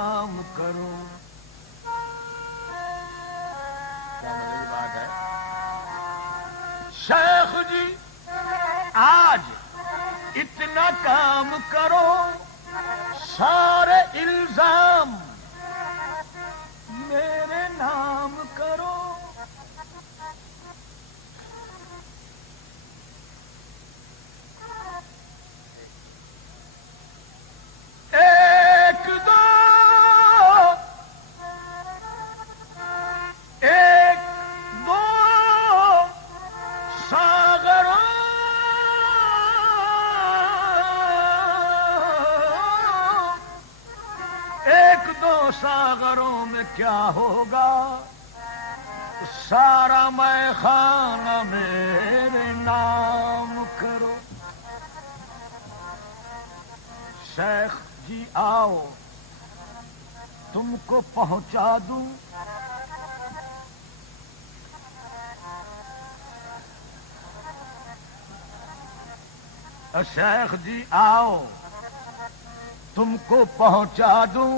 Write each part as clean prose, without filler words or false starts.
نام کرو. بات ہے شیخ جی آج اتنا کام کرو سارے الزام میرے نام کرو. ایک دو ساغروں ایک دو ساغروں میں کیا ہوگا سارا میں خانہ میرے نام کرو. شیخ جی آؤ تم کو پہنچا دوں شیخ جی آؤ تم کو پہنچا دوں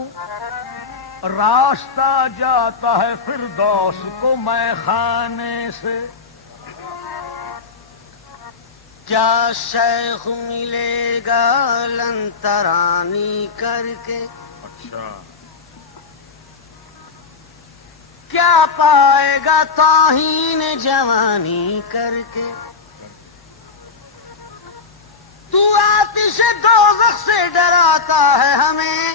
راستہ جاتا ہے فردوس کو میں خانے سے. کیا شیخ ملے گا لنترانی کر کے؟ اچھا کیا پائے گا توہین جوانی کر کے؟ تو آتش دوزخ سے ڈراتا ہے ہمیں،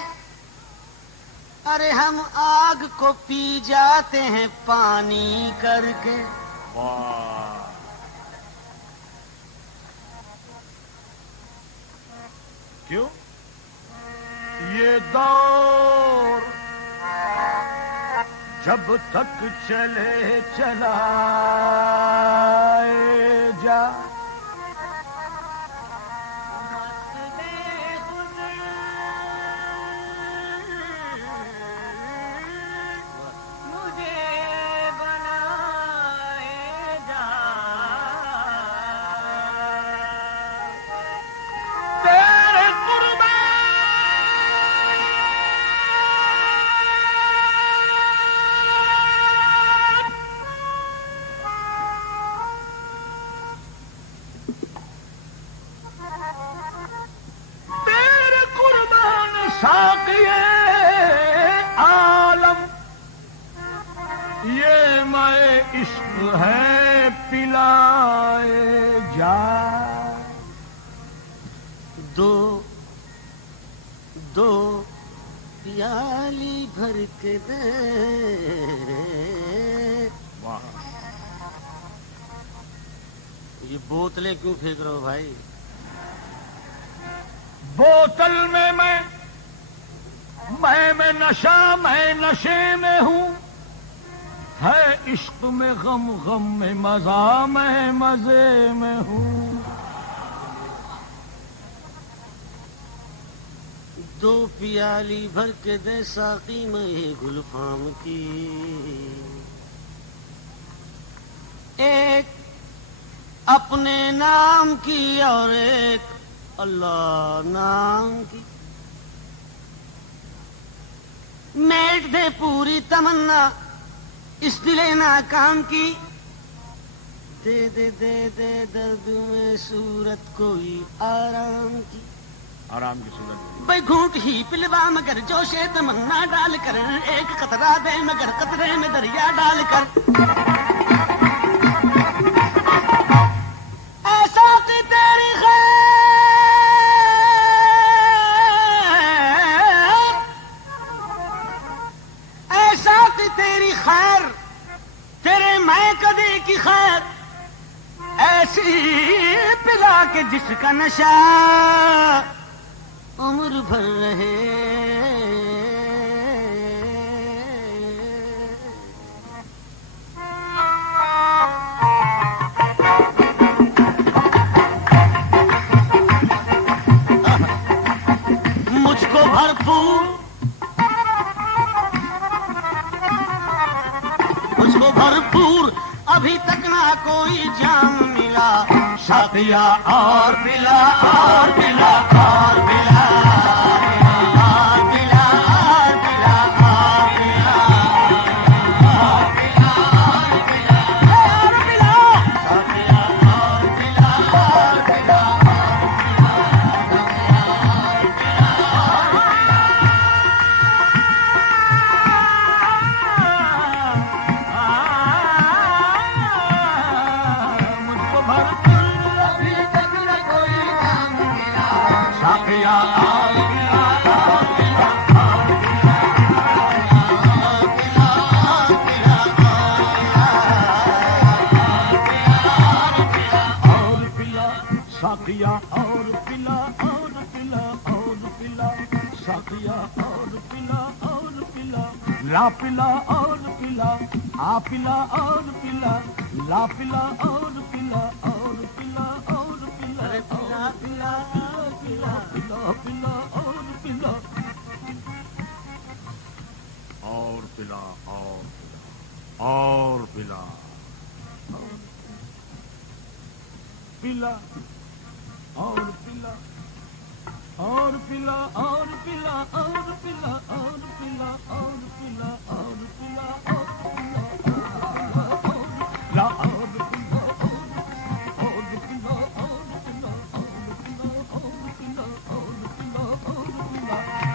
ارے ہم آگ کو پی جاتے ہیں پانی کر کے. واہ کیوں یہ دور جب تک چلے چلا جا عالم یہ میں عشق ہے پلائے جا. دو دو پیالی بھر کے دے. یہ بوتلیں کیوں پھینک رہے ہو بھائی؟ بوتل میں نشہ میں نشے میں ہوں، ہے عشق میں غم غم میں مزہ میں مزے میں ہوں. دو پیالی بھر کے دے ساقی میں گلفام کی، ایک اپنے نام کی اور ایک اللہ نام کی. میٹ دے پوری تمنا اس دل ناکام کی، دے دے دے دے درد میں صورت کوئی آرام کی. آرام کی صورت بھائی گھونٹ ہی پلوا مگر جوش تمنا ڈال کر، ایک قطرہ دے مگر قطرے میں دریا ڈال کر. ایسا کہ تیری خیر، ایسا کہ تیری خیر، تیرے میں کدے کی خیر، ایسی پلا کے جس کا نشہ عمر بھر رہے. مجھ کو بھرپور، مجھ کو بھرپور ابھی تک نہ کوئی جام ملا. شاقیا اور پلا اور پلا اور پلا اور پلا اور پلا لا پلا اور پلا آ پلا اور پلا لا پلا اور پلا اور پلا اور پلا پلا پلا پلا پلا پلا اور پلا اور پلا اور پلا پلا اور پلا اور پلا اور پلا اور پلا اور پلا اور پلا اور پلا اور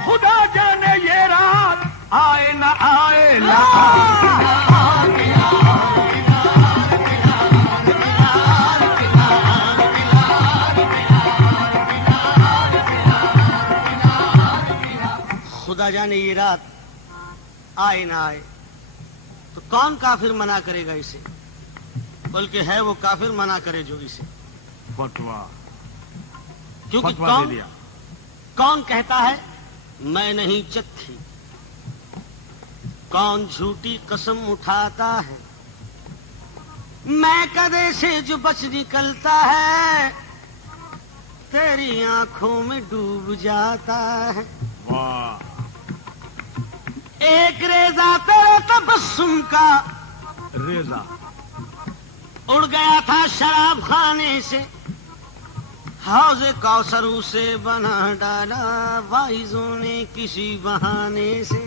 خدا جانے یہ رات آئے نہ آئے خدا جانے یہ رات آئے نہ آئے تو کون کافر منع کرے گا اسے؟ بلکہ ہے وہ کافر منع کرے جو اسے فتوا کیونکہ کون کہتا ہے میں نہیں چکھی؟ کون جھوٹی قسم اٹھاتا ہے میں کدے سے جو بچ نکلتا ہے تیری آنکھوں میں ڈوب جاتا ہے؟ واہ ایک ریزہ تیرے تبسم کا ریزہ اڑ گیا تھا شراب خانے سے حوض کوثر سے بنا ڈالا وائزوں نے کسی بہانے سے۔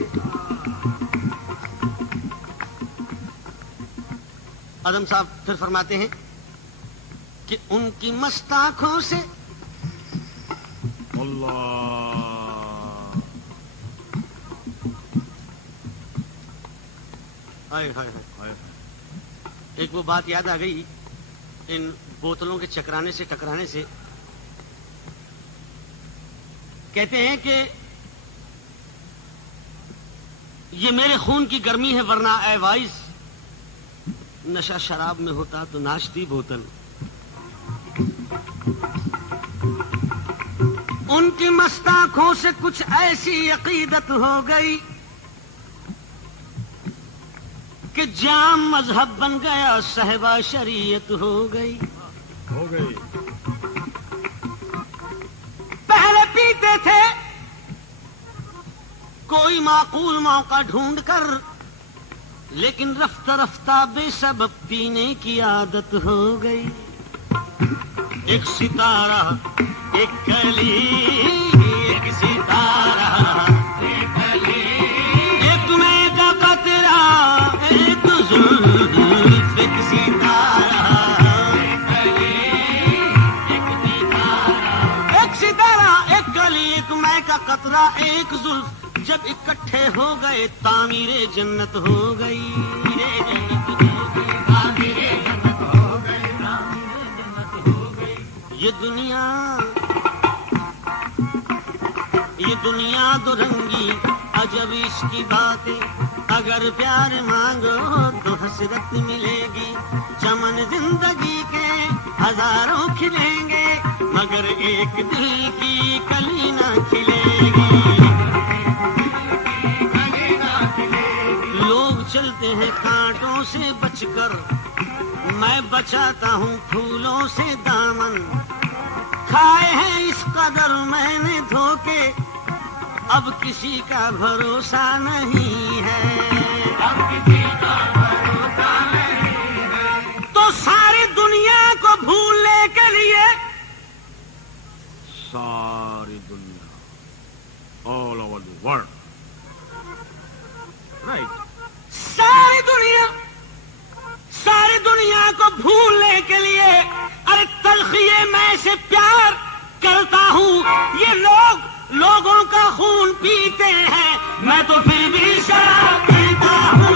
اعظم صاحب پھر فرماتے ہیں کہ ان کی مست آنکھوں سے اللہ ایک وہ بات یاد آ گئی ان بوتلوں کے چکرانے سے ٹکرانے سے۔ کہتے ہیں کہ یہ میرے خون کی گرمی ہے ورنہ اے وائز نشہ شراب میں ہوتا تو ناشتی بوتل۔ ان کی مست آنکھوں سے کچھ ایسی عقیدت ہو گئی کہ جام مذہب بن گیا صحبہ شریعت ہو گئی۔ پہلے پیتے تھے کوئی معقول موقع ڈھونڈ کر لیکن رفتہ رفتہ بے سبب پینے کی عادت ہو گئی۔ ایک ستارہ ایک کلی ایک ستارہ ایک کلی ایک میں کا قطرہ ایک زلف ایک ستارہ ایک کلی ایک ستارہ ایک ستارہ ایک کلی ایک میں کا قطرہ ایک زلف جب اکٹھے ہو گئے تعمیر جنت ہو گئی۔ یہ دنیا دو رنگی عجب اس کی باتیں اگر پیار مانگو تو حسرت ملے گی۔ چمن زندگی کے ہزاروں کھلیں گے مگر ایک دل کی کلی نہ کھلے گی۔ لوگ چلتے ہیں کانٹوں سے بچ کر میں بچاتا ہوں پھولوں سے دامن۔ کھائے ہیں اس قدر میں نے دھوکے اب کسی کا بھروسہ نہیں ہے۔ اب کسی کا بھروسہ نہیں ہے تو ساری دنیا کو بھولنے کے لیے ساری دنیا all over the world right ساری دنیا کو بھولنے کے لیے ارے تلخیے میں سے پیار کرتا ہوں۔ یہ لوگوں کا خون پیتے ہیں میں تو پھر بھی شراب پیتا ہوں۔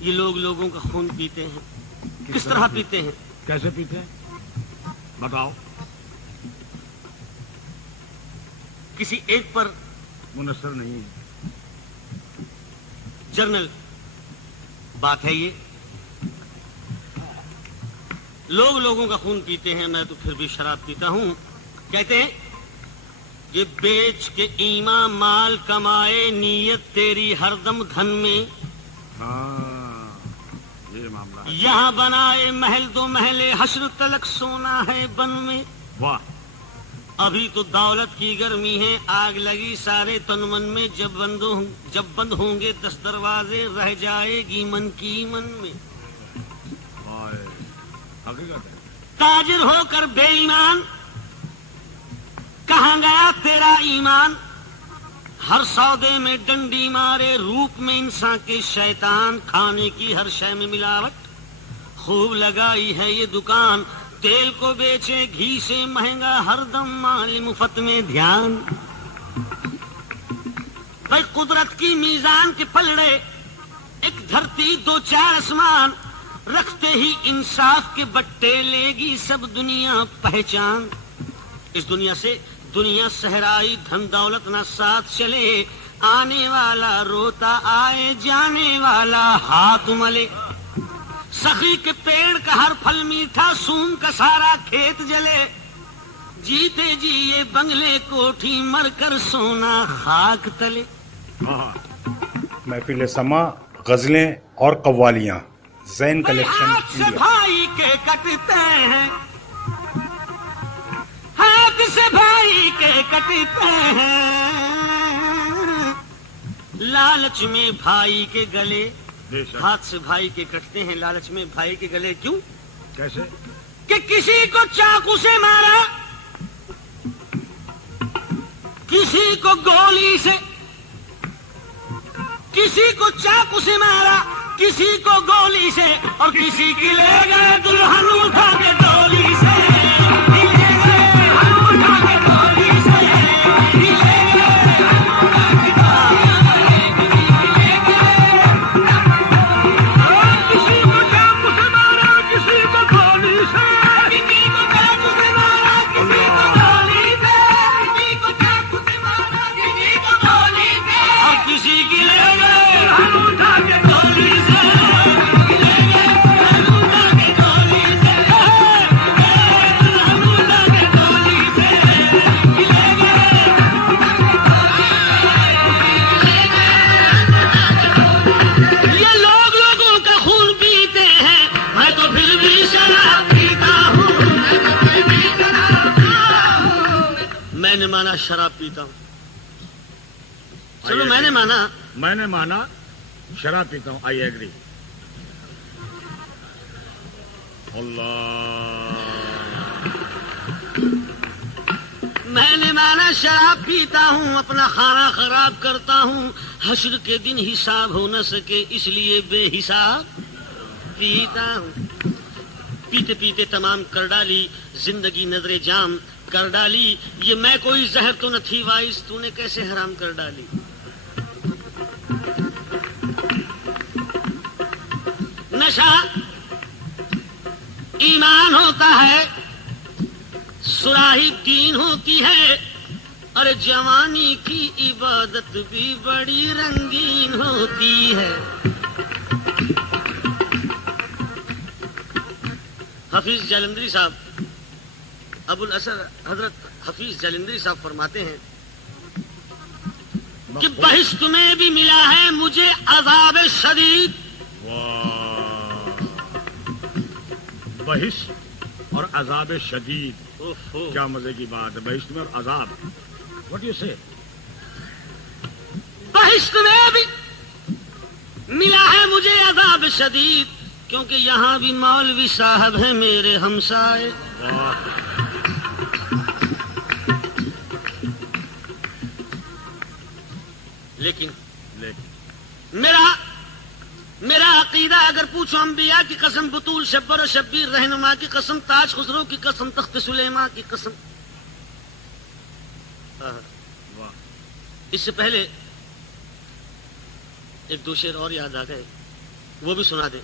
یہ لوگ لوگوں کا خون پیتے ہیں. کس طرح پیتے ہیں؟ کیسے پیتے ہیں بتاؤ. کسی ایک پر منحصر نہیں ہے. جرنل بات ہے یہ. لوگ لوگوں کا خون پیتے ہیں، میں تو پھر بھی شراب پیتا ہوں. کہتے ہیں یہ بیچ کے ایمان مال کمائے، نیت تیری ہر دم دھن میں. ہاں یہ معاملہ. یہاں بنائے محل دو محلے، حشر تلک سونا ہے بن میں. واہ. ابھی تو دولت کی گرمی ہے، آگ لگی سارے تن من میں. جب بند ہوں گے 10 دروازے، رہ جائے گی من کی من میں. حقیقت ہے. تاجر ہو کر بے ایمان، کہاں گیا تیرا ایمان. ہر سودے میں ڈنڈی مارے، روپ میں انسان کے شیطان. کھانے کی ہر شے میں ملاوٹ، خوب لگائی ہے یہ دکان. تیل کو بیچے گھی سے مہنگا، ہر دم مال مفت میں دھیان. بھائی قدرت کی میزان کے پلڑے، ایک دھرتی 2 4 آسمان. رکھتے ہی انصاف کے بٹے، لے گی سب دنیا پہچان. اس دنیا سے دنیا صحرائی، دھن دولت نہ ساتھ چلے. آنے والا روتا آئے، جانے والا ہاتھ ملے. سخی کے پیڑ کا ہر پھل میٹھا، سون کا سارا کھیت جلے. جیتے جی یہ بنگلے کوٹھی، مر کر سونا خاک تلے. محفل سما غزلیں اور قوالیاں زین کلیکشن ہاتھ سے انڈیا. بھائی کے کٹتے ہیں، ہاتھ سے بھائی کے کٹتے ہیں. لالچ میں بھائی کے گلے، ہاتھ سے بھائی کے کٹتے ہیں. لالچ میں بھائی کے گلے کیوں؟ کیسے؟ کہ کسی کو چاقو سے مارا، کسی کو گولی سے، کسی کو چاقو سے مارا، کسی کو گولی سے، اور کسی کی لے گئے دلہن اٹھا کے ڈولی سے. شراب پیتا ہوں. چلو میں نے مانا شراب پیتا ہوں. I agree. اللہ. میں نے مانا شراب پیتا ہوں، اپنا کھانا خراب کرتا ہوں. حشر کے دن حساب ہو نہ سکے، اس لیے بے حساب پیتا ہوں. پیتے پیتے تمام کر ڈالی زندگی، نظر جام کر ڈالی. یہ میں کوئی زہر تو نہ تھی وائس، تو نے کیسے حرام کر ڈالی. نشہ ایمان ہوتا ہے، سراہی دین ہوتی ہے، اور جوانی کی عبادت بھی بڑی رنگین ہوتی ہے. حفیظ جالندری صاحب، ابو الاسر حضرت حفیظ جالندری صاحب فرماتے ہیں کہ بہشت میں بھی ملا ہے مجھے عذاب شدید. بہشت اور عذاب شدید، کیا مزے کی بات ہے. بہشت میں اور عذاب. واٹ یو سے؟ بہشت میں بھی ملا ہے مجھے عذاب شدید، کیونکہ یہاں بھی مولوی صاحب ہیں میرے ہمسائے. لیکن میرا عقیدہ اگر پوچھو، انبیاء کی قسم، بطول، شبر و شبیر، رہنما کی قسم، تاج خسرو کی قسم، تخت سلیمان کی قسم. اس سے پہلے ایک دو شعر اور یاد آ گئے. وہ بھی سنا دے.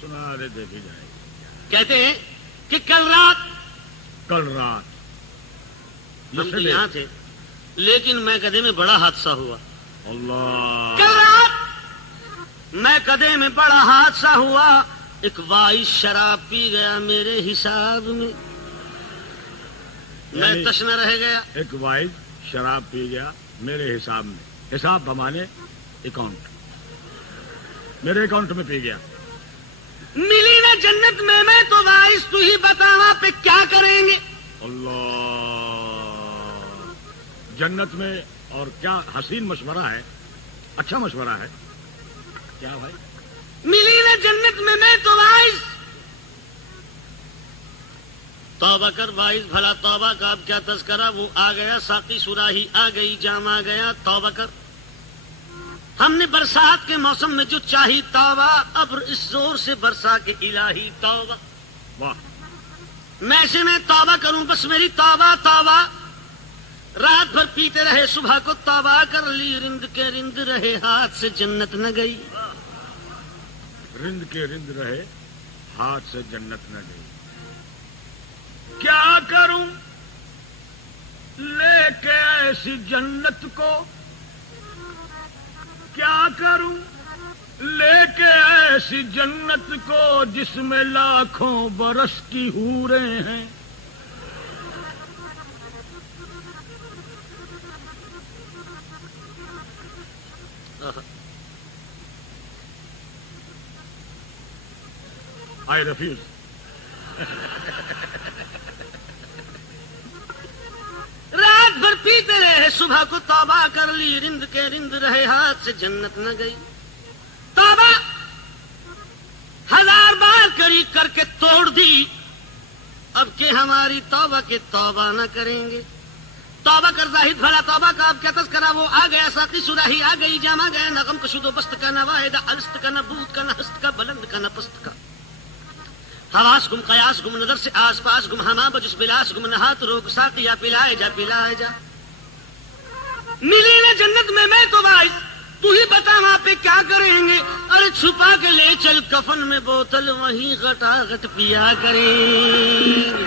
سنا دے دیکھی جائے. کہتے ہیں کہ کل رات ہم تو یہاں تھے لیکن میں کدے میں بڑا حادثہ ہوا. اللہ. کل رات میں کدے میں بڑا حادثہ ہوا. ایک وائس شراب پی گیا میرے حساب میں. میں تشنا رہ گیا. ایک وائز شراب پی گیا میرے حساب میں. حساب بمانے اکاؤنٹ. میرے اکاؤنٹ میں پی گیا. ملی نا جنت میں تو وائس تو ہی بتا وہاں پہ کیا کریں گے. اللہ. جنت میں اور کیا حسین مشورہ ہے. اچھا مشورہ ہے. کیا بھائی. ملی نا جنت میں تو وائس. توبہ کر وائس بھلا توبہ کا اب کیا تذکرہ. وہ آ گیا ساقی سراہی آ گئی جام آ گیا. توبہ کر. ہم نے برسات کے موسم میں جو چاہی توبہ. اب اس زور سے برسا کے الہی توبہ. واہ. میں سے میں توبہ کروں بس میری توبہ توبہ. رات بھر پیتے رہے صبح کو توبہ کر لی. رند کے رند رہے ہاتھ سے جنت نہ گئی. رند کے رند رہے ہاتھ سے جنت نہ گئی. کیا کروں لے کے ایسی جنت کو. کیا کروں لے کے ایسی جنت کو جس میں لاکھوں برس کی حوریں ہیں. I refuse. رات بھر پیتے رہے صبح کو توبہ کر لی. رند کے رند رہے ہاتھ سے جنت نہ گئی. توبہ 1000 بار کری کر کے توڑ دی. اب کہ ہماری توبہ کے توبہ نہ کریں گے. توبہ کر زاہد بھلا توبہ کا اب کیا تذکرہ. وہ آ گیا ساقی سراہی آ گئی جام آ گیا. نہ غم کا شد و بست کا نہ واحدہ الست کا نہ بوت کا نہ ہست کا بلند کا نہ پست کا. حواس گم قیاس گم نظر سے آس پاس گم ہما بجس بلاس گم نہات روک ساقیا پلائے جا پلائے جا. ملی نا جنت میں تو بھائی تو ہی بتا وہاں پہ کیا کریں گے. ارے چھپا کے لے چل کفن میں بوتل وہیں غٹا غٹ پیا کریں گے.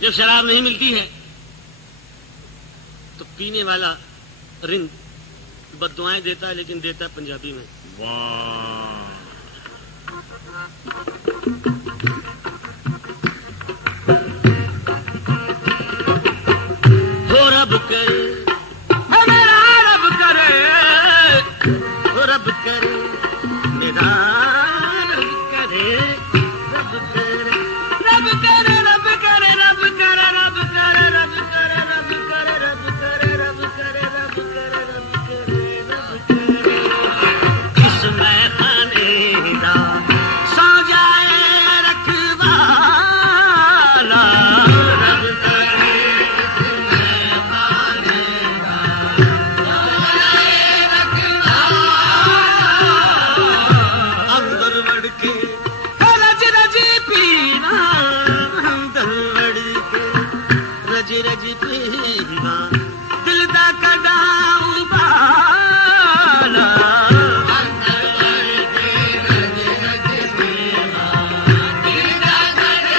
جب شراب نہیں ملتی ہے تو پینے والا رند بد دعائیں دیتا ہے لیکن دیتا ہے پنجابی میں. واہ. ہو رب کرے میرا رب کرے. ہو رب کرے میرا رب کرے. رب کرے رب کرے رب کرے رب کرے رب کرے رب کرے رب کرے رب کرے رب کرے رب کرے رب کرے رب کرے. اس میں خانے دا سو جائے رکھوالا. رب کرے اس میں خانے دا سو جائے رکھوالا. اندر وڑ کے رج رج پینا. اندر وڑ کے رج رج پینا. دل دا کڈا ابالا. اندر وڑ کے رج رج پینا. دل دا کڈا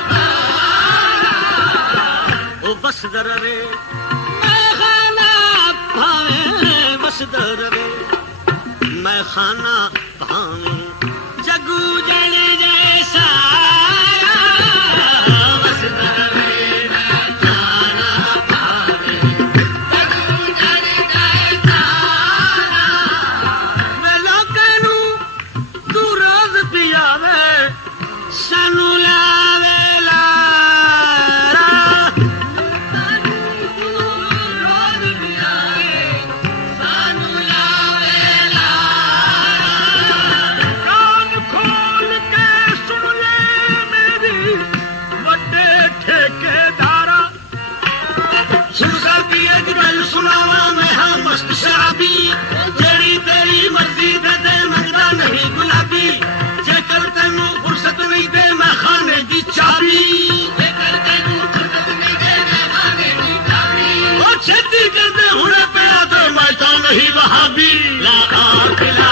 ابالا. او بس درے میں خانہ بھاویں. بس درے میں خانہ بھاویں. جگو جل جیسا. بس درے میں خانہ بھاویں. جگو جل جیسا. میں لوکاں تو روز پیاوے سانو لاوے لارا. روز پیاوے سانو لاوے لارا. کان کھول کے سن لے میری وڈے ٹھیکے دارا. سنسا پیے گل سناوا میں ہاں مست شرابی. جیڑی تیری مرضی دے دے منگتا نہیں گلابی. جے کل تینوں فرصت نہیں دے میں خانے دی چابی. جے کل تینوں فرصت نہیں دے وہی وہابی لا اور پلا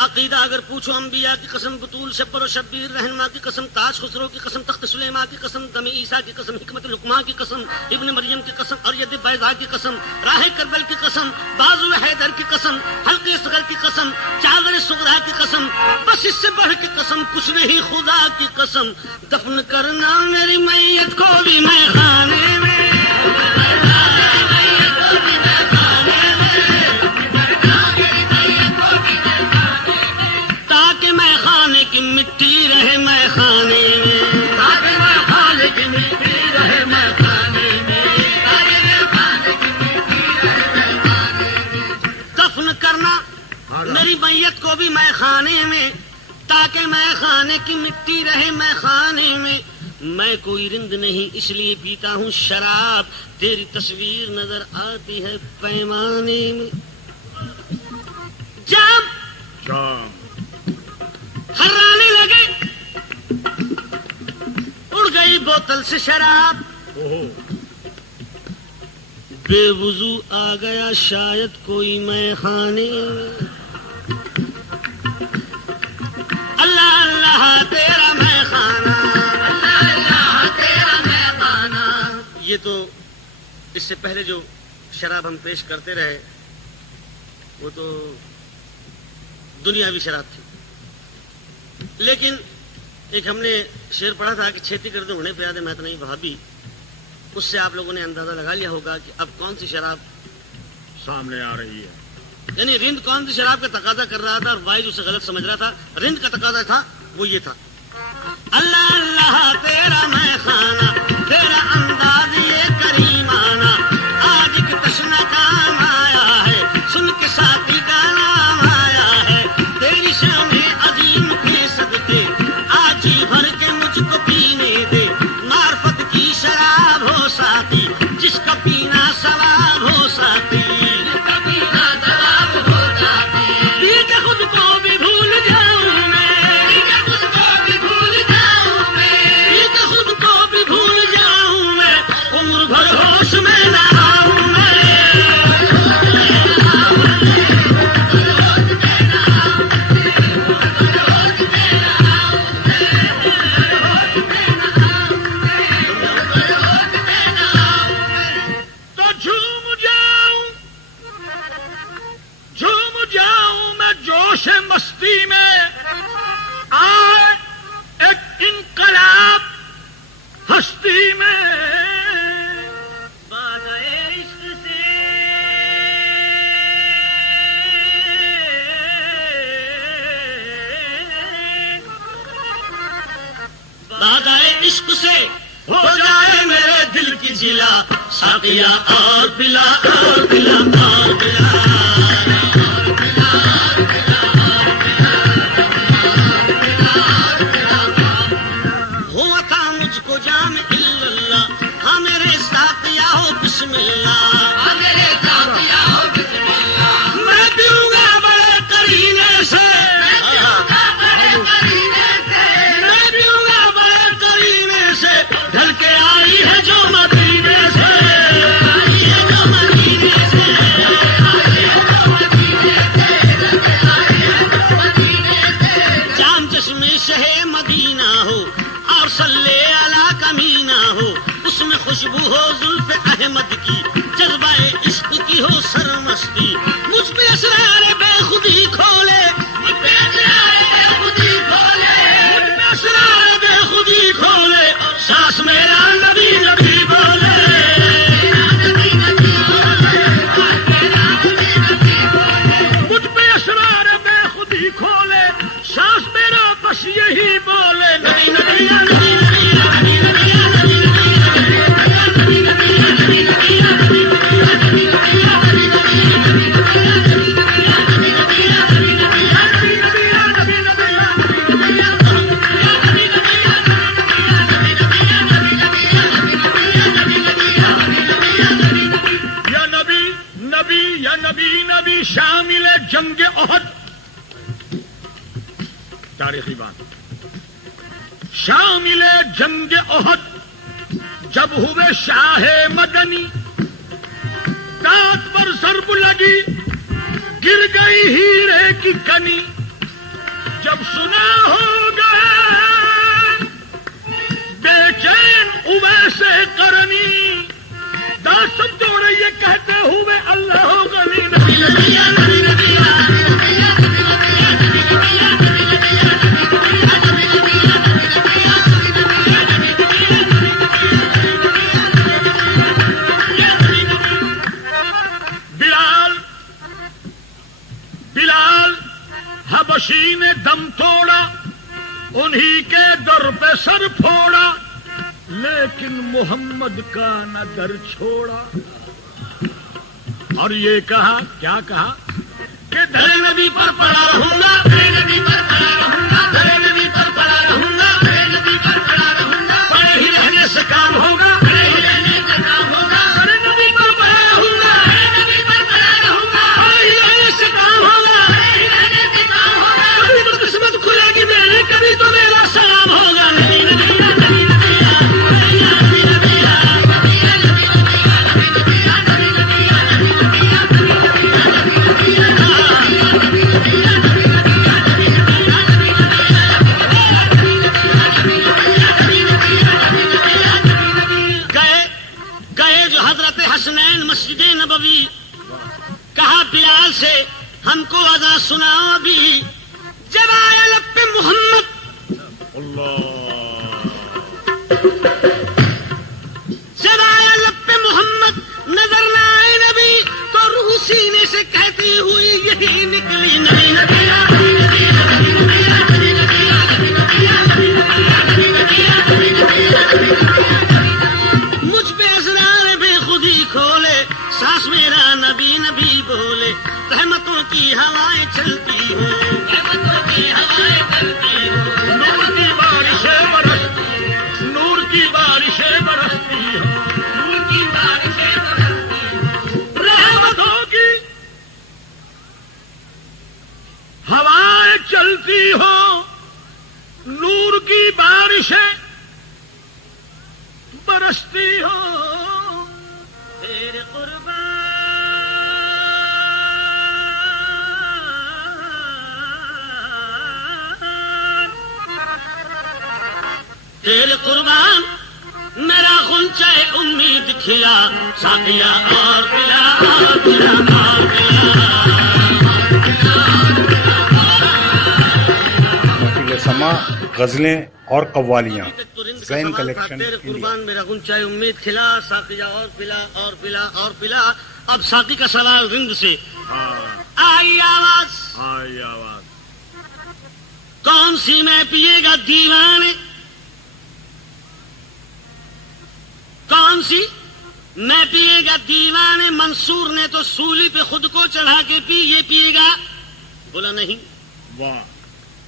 عقیدہ اگر پوچھو انبیاء کی قسم بطول شبر و شبیر رہنما کی قسم تاج خسرو کی قسم تخت سلیمان کی قسم دم عیسیٰ کی قسم حکمت لقمان کی قسم ابن مریم کی قسم اور ید بیضاء کی قسم راہ کربل کی قسم بازو حیدر کی قسم حلق اصغر کی قسم چادر صغرا کی قسم بس اس سے بڑھ کے قسم کچھ نہیں خدا کی قسم دفن کرنا میری میت کو بھی میں خانے میں مٹی رہے میں خانے میں تاکہ میں خانے کی مٹی رہے میں خانے میں دفن کرنا میری میت کو بھی میں خانے میں تاکہ میں خانے کی مٹی رہے میں خانے میں میں کوئی رند نہیں اس لیے پیتا ہوں شراب تیری تصویر نظر آتی ہے پیمانے میں جام ہرانے لگے اڑ گئی بوتل سے شراب بے وضو آ گیا شاید کوئی میں خانے اللہ اللہ تیرا میں خانہ اللہ اللہ تیرا میں خانہ. یہ تو اس سے پہلے جو شراب ہم پیش کرتے رہے وہ تو دنیاوی شراب تھی، لیکن ایک ہم نے شعر پڑھا تھا کہ چھیتی کر دے ہونے پہ یاد میں تو نہیں بھابی، اس سے آپ لوگوں نے اندازہ لگا لیا ہوگا کہ اب کون سی شراب سامنے آ رہی ہے. یعنی رند کون سی شراب کا تقاضا کر رہا تھا اور وائز اسے غلط سمجھ رہا تھا. رند کا تقاضا تھا وہ یہ تھا، اللہ اللہ تیرا میں خانہ تیرا انداز یہ کریمانہ، آج ایک تشنہ کام آیا ہے سن کے ساتھی کا نام آیا ہے، تیری شان عظیم کے صدقے آج ہی بھر کے مجھ کو پینے دے، معرفت کی شراب ہو ساتھی جس کا پینا ثواب ہو ساتھی، جس کا پینا ثواب ہو ساتھی، پی کے خود کو بھی بھول جاؤں میں، پی کے خود کو بھی بھول جاؤں میں، پی کے خود کو بھی بھول جاؤں میں، عمر بھر ہوش میں نہ آؤں میں. مستی میں آئے ایک انقلاب ہستی میں، بادائے عشق سے بادائے عشق سے ہو جائے میرے دل کی جلا، ساقیا اور پلا اور پلا اور پلا. جام اللہ ہاں میرے ساقیا ہو بسم اللہ، ہاں میرے ساقیا ہو بسم اللہ، میں پیوں گا بڑے کرینے سے، میں پیوں گا بڑے کرینے سے، میں پیوں گا بڑے کرینے سے، ڈھل کے آئی ہے جو مدینے سے، آئی ہے جو مدینے سے، آئی ہے جو مدینے سے، ڈھل کے آئی ہے جو مدینے سے. جام چشمے شہ مدینہ ہو اور صلی کمینہ ہو، اس میں خوشبو ہو زلف احمد کی، جذبہ عشق کی ہو سرمستی، مجھ پہ اسرار بے خودی کھولے، مجھ پہ اسرار بے خودی کھولے، مجھ پہ اسرار بے خودی کھولے، سانس میرا نبی نبی بولے، نبی نبی بولے، مجھ پہ اسرار بے خودی کھولے، سانس میرا بس یہی بولے، نبی نبی نبی تاریخی بات. شامل جنگ احد جب ہوئے شاہ مدنی، دانت پر ضرب لگی گر گئی ہیرے کی کنی. جب سنا ہوگا بے چین اویس قرنی، داست دوڑے یہ کہتے ہوئے اللہ غنی. نبی بلال حبشی نے دم توڑا، انہی کے در پہ سر پھوڑا، لیکن محمد کا نہ در چھوڑا. اور یہ کہا، کیا کہا کہ در نبی پر پڑا رہوں گا، در نبی پر پڑا رہوں گا، در نبی پر پڑا رہوں گا، در نبی پر پڑا رہوں گا. پڑے ہی رہنے سے کام ہوگا، پڑے ہی رہنے سے کام ہوگا. در نبی پر پڑا رہوں گا، در نبی پر پڑا رہوں گا، پڑے ہی رہنے سے کام ہوگا، پڑے ہی رہنے سے کام ہوگا. کبھی تو قسمت کھلے گی میری، کبھی تو میرا سلام ہوگا. نبی نبی نبی حسنین مسجد نبوی، کہا بلال سے ہم کو اذان سناؤ ابھی. جب آیا لب پہ محمد، جب آیا لب پہ محمد نظر نہ آئے نبی، تو روح سینے سے کہتی ہوئی یہی نکلی. نبی نبی مجھ پہ اسرار بے خودی کھولے، سانس میرا نبی نبی بولے. رحمتوں کی ہوائیں چلتی ہوں، رحمتوں کی ہوائیں چلتی ہوں. نور کی بارشیں برستی، نور کی بارشیں برستی ہوں، نور کی بارشیں برستی ہوں. رحمتوں کی ہوائیں چلتی ہوں، نور کی بارشیں برستی ہوں. تیرے قربان تیرے قربان میرا غنچہ امید کھلا، ساقیا اور پلا اور پلا اور مفیل سما غزلیں اور قوالیاں زین کلیکشن تیرے قربان میرا غنچہ امید کھلا، ساقیا اور پلا اور پلا اور پلا. اب ساقی کا سوال رند سے آئی آواز، آئی آواز. کون سی میں پیے گا دیوانے، کون سی میں پیے گا دیوانے. منصور نے تو سولی پہ خود کو چڑھا کے پی، یہ پیے گا؟ بولا نہیں. واہ.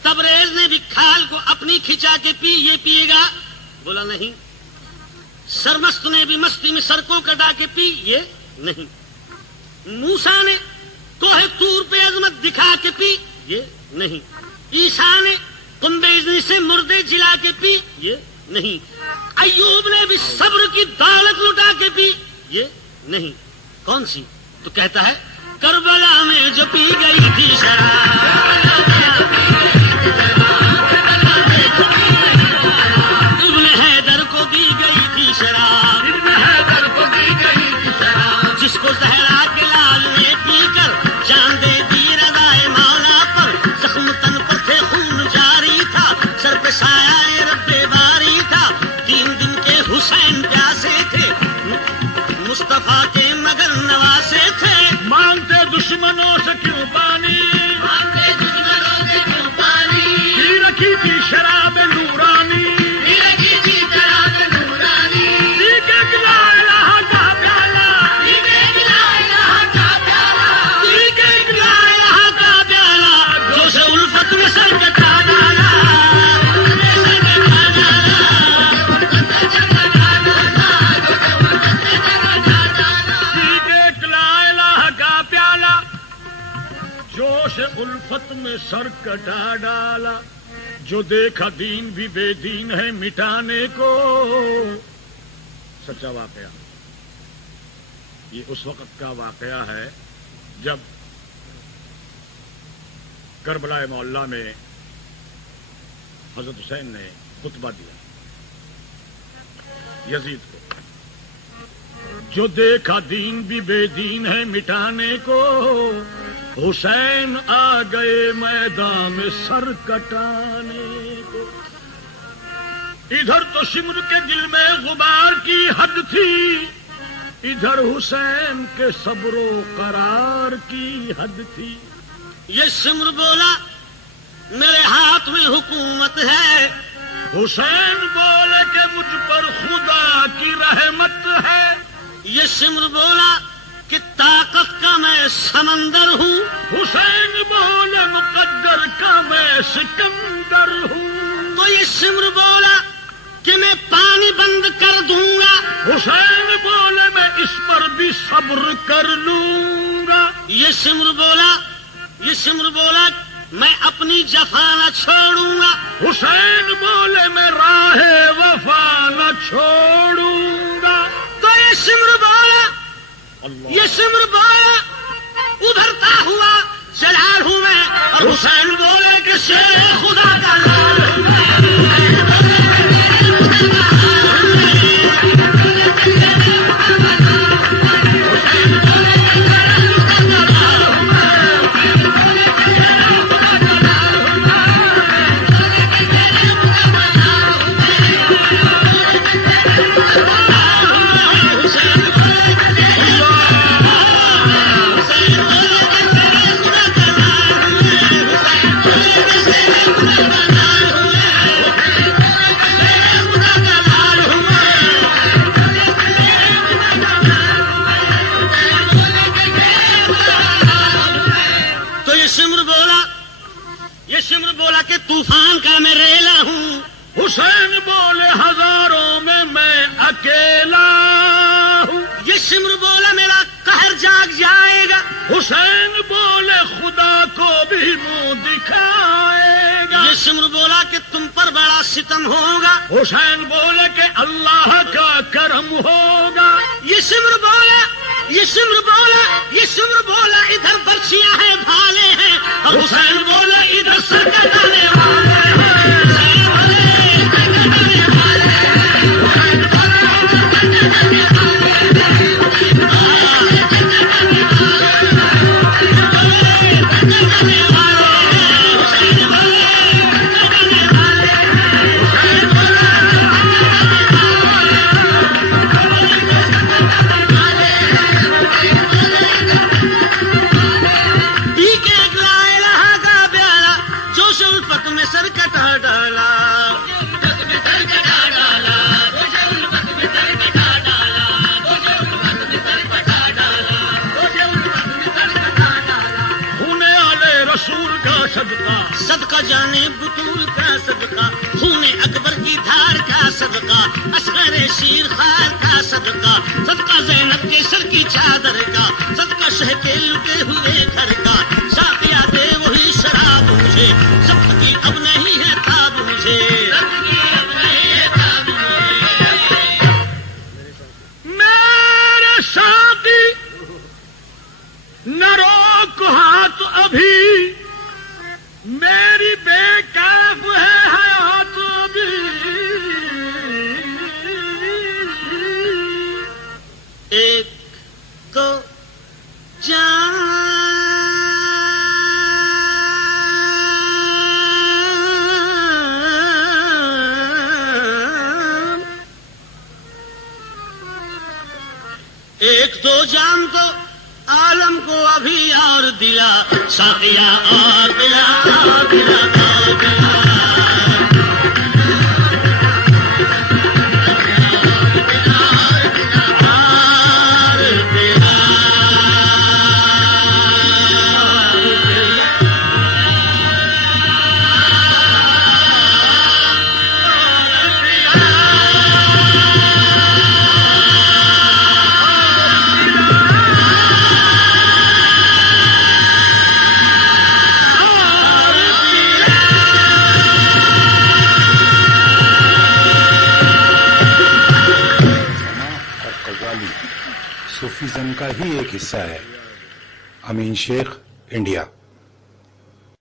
تبریز نے بھی کھال کو اپنی کھچا کے پی، یہ پیے گا؟ بولا نہیں. سرمست نے بھی مستی میں سر کو کٹا کے پی، یہ نہیں. موسیٰ نے کوہ طور پہ عظمت دکھا کے پی، یہ نہیں. عیسیٰ نے کنبیزنی سے مردے جلا کے پی، یہ نہیں. ایوب نے بھی صبر کی دولت لٹا کے پی، یہ نہیں. کون سی؟ تو کہتا ہے کربلا میں جو پی گئی تھی شراب، ابن حیدر کو دی گئی تھی شراب، ابن حیدر کو دی گئی تھی شراب. جس کو زہرا کے لال نے پی کر جان دے دی رضائے مولا پر، زخم تن پر تھے خون جاری تھا، سر پہ سایہ رب باری تھا. 3 دن کے حسین پیاسے تھے، مصطفیٰ کے مگر نواسے تھے. مانگتے دشمنوں سے کیوں پانی، مانگتے دشمنوں سے کیوں پانی، پی رکھی تھی شراب نورانی، پی رکھی تھی شراب نورانی. پی کے لا الہ کا پیالہ، پی کے لا الہ کا پیالہ، پی کے لا الہ کا پیالہ. جو سے الفت میں سر کٹا ڈالا، جوش الفت میں سر کٹا ڈالا. جو دیکھا دین بھی بے دین ہے مٹانے کو. سچا واقعہ یہ اس وقت کا واقعہ ہے جب کربلا معلیٰ میں حضرت حسین نے خطبہ دیا یزید کو. جو دیکھا دین بھی بے دین ہے مٹانے کو, حسین آ گئے میدان میں سر کٹانے کو. ادھر تو شمر کے دل میں غبار کی حد تھی, ادھر حسین کے صبر و قرار کی حد تھی. یہ سمر بولا میرے ہاتھ میں حکومت ہے, حسین بولے کہ مجھ پر خدا کی رحمت ہے. یہ سمر بولا کہ طاقت کا میں سمندر ہوں, حسین بولے مقدر کا میں سکندر ہوں. تو یہ سمر بولا کہ میں پانی بند کر دوں گا, حسین بولے میں اس پر بھی صبر کر لوں گا. یہ سمر بولا میں اپنی جفا نہ چھوڑوں گا, حسین بولے میں راہ وفا نہ چھوڑوں گا. تو یہ سمر بولا ابھرتا ہوا جلال ہوں میں, اور حسین بولے کہ شیر خدا کا لال ہوں میں. طوفان کا میں ریلا ہوں, حسین بولے ہزاروں میں اکیلا ہوں. یہ سمر بولا میرا قہر جاگ جائے گا, حسین بولے خدا کو بھی منہ دکھائے گا. یہ سمر بولا کہ تم پر بڑا ستم ہوگا, حسین بولے کہ اللہ کا کرم ہوگا. یہ سمر بولا ادھر برچیاں ہیں بھالے ہیں, اور حسین بولا ادھر سر کٹانے والے ہیں. صدقہ جانے بطول کا صدقہ, خون اکبر کی دھار کا صدقہ, اصغر شیر خار کا صدقہ, صدقہ زینب کے سر کی چادر کا, صدقہ شہ کے لٹے ہوئے گھر کا. ساقیا دے وہی شراب مجھے, سب کی اب نہیں ہے تاب مجھے. میرے ساقی نہ روک ہاتھ ابھی, میری بے کیف ہے حیات بھی. ایک تو جان ایک تو جان تو عالم کو ابھی اور دلا, ساقیا اور دلا, اور دلا, اور دلا. قوالی صوفیزم کا ہی ایک حصہ ہے. امین شیخ, انڈیا.